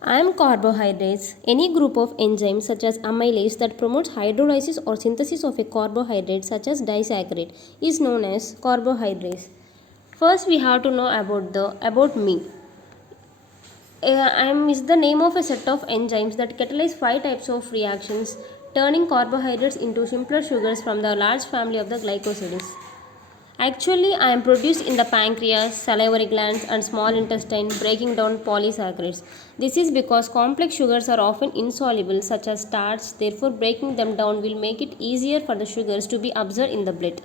I am carbohydrates. Any group of enzymes such as amylase that promotes hydrolysis or synthesis of a carbohydrate such as disaccharide is known as carbohydrase. First we have to know about me. I'm is the name of a set of enzymes that catalyze five types of reactions, turning carbohydrates into simpler sugars from the large family of the glycosides. Actually, I am produced in the pancreas, salivary glands, and small intestine, breaking down polysaccharides. This is because complex sugars are often insoluble, such as starch, therefore, breaking them down will make it easier for the sugars to be absorbed in the blood.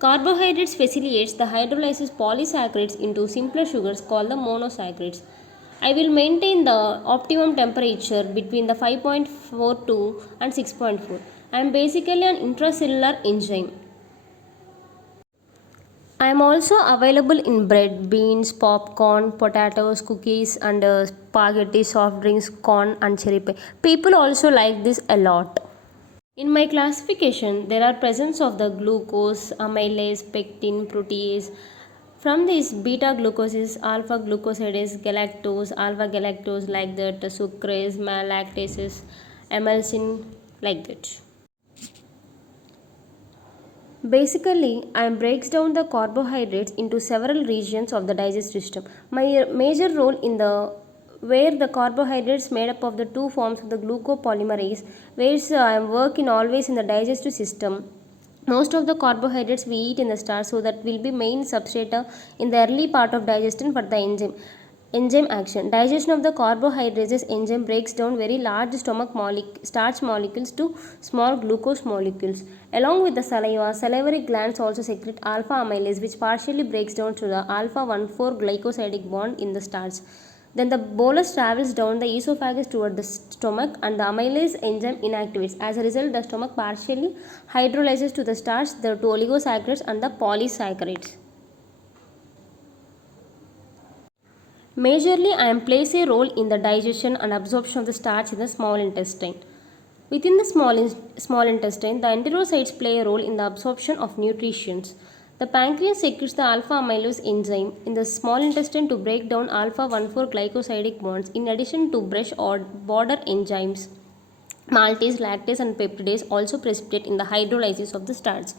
Carbohydrates facilitates the hydrolysis polysaccharides into simpler sugars called the monosaccharides. I will maintain the optimum temperature between the 5.42 and 6.4. I am basically an intracellular enzyme. I am also available in bread, beans, popcorn, potatoes, cookies, and spaghetti, soft drinks, corn, and cherry pie. People also like this a lot. In my classification, there are presence of the glucose, amylase, pectin, protease. From these, beta glucoses, alpha glucosidase, galactose, alpha galactose, like that, sucrase, malactases, emulsin, like that. Basically, I breaks down the carbohydrates into several regions of the digestive system. My major role in the where the carbohydrates made up of the two forms of the glucopolymerase, where I am working always in the digestive system. Most of the carbohydrates we eat in the start, so that will be main substrate in the early part of digestion for the enzyme action. Digestion of the carbohydrates enzyme breaks down very large starch molecules to small glucose molecules. Along with the saliva, salivary glands also secrete alpha amylase, which partially breaks down to the alpha 1,4 glycosidic bond in the starch. Then the bolus travels down the esophagus toward the stomach and the amylase enzyme inactivates. As a result, the stomach partially hydrolyzes to the starch, the to oligosaccharides and the polysaccharides. Majorly, I am plays a role in the digestion and absorption of the starch in the small intestine. Within the small intestine, the enterocytes play a role in the absorption of nutrients. The pancreas secretes the alpha amylase enzyme in the small intestine to break down alpha 1,4 glycosidic bonds in addition to brush or border enzymes. Maltase, lactase, and peptidase also precipitate in the hydrolysis of the starch.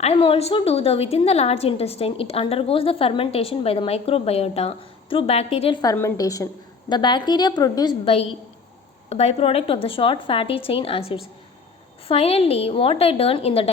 I am also do the within the large intestine, it undergoes the fermentation by the microbiota through bacterial fermentation. The bacteria produce byproduct of the short fatty chain acids. Finally, what I done in the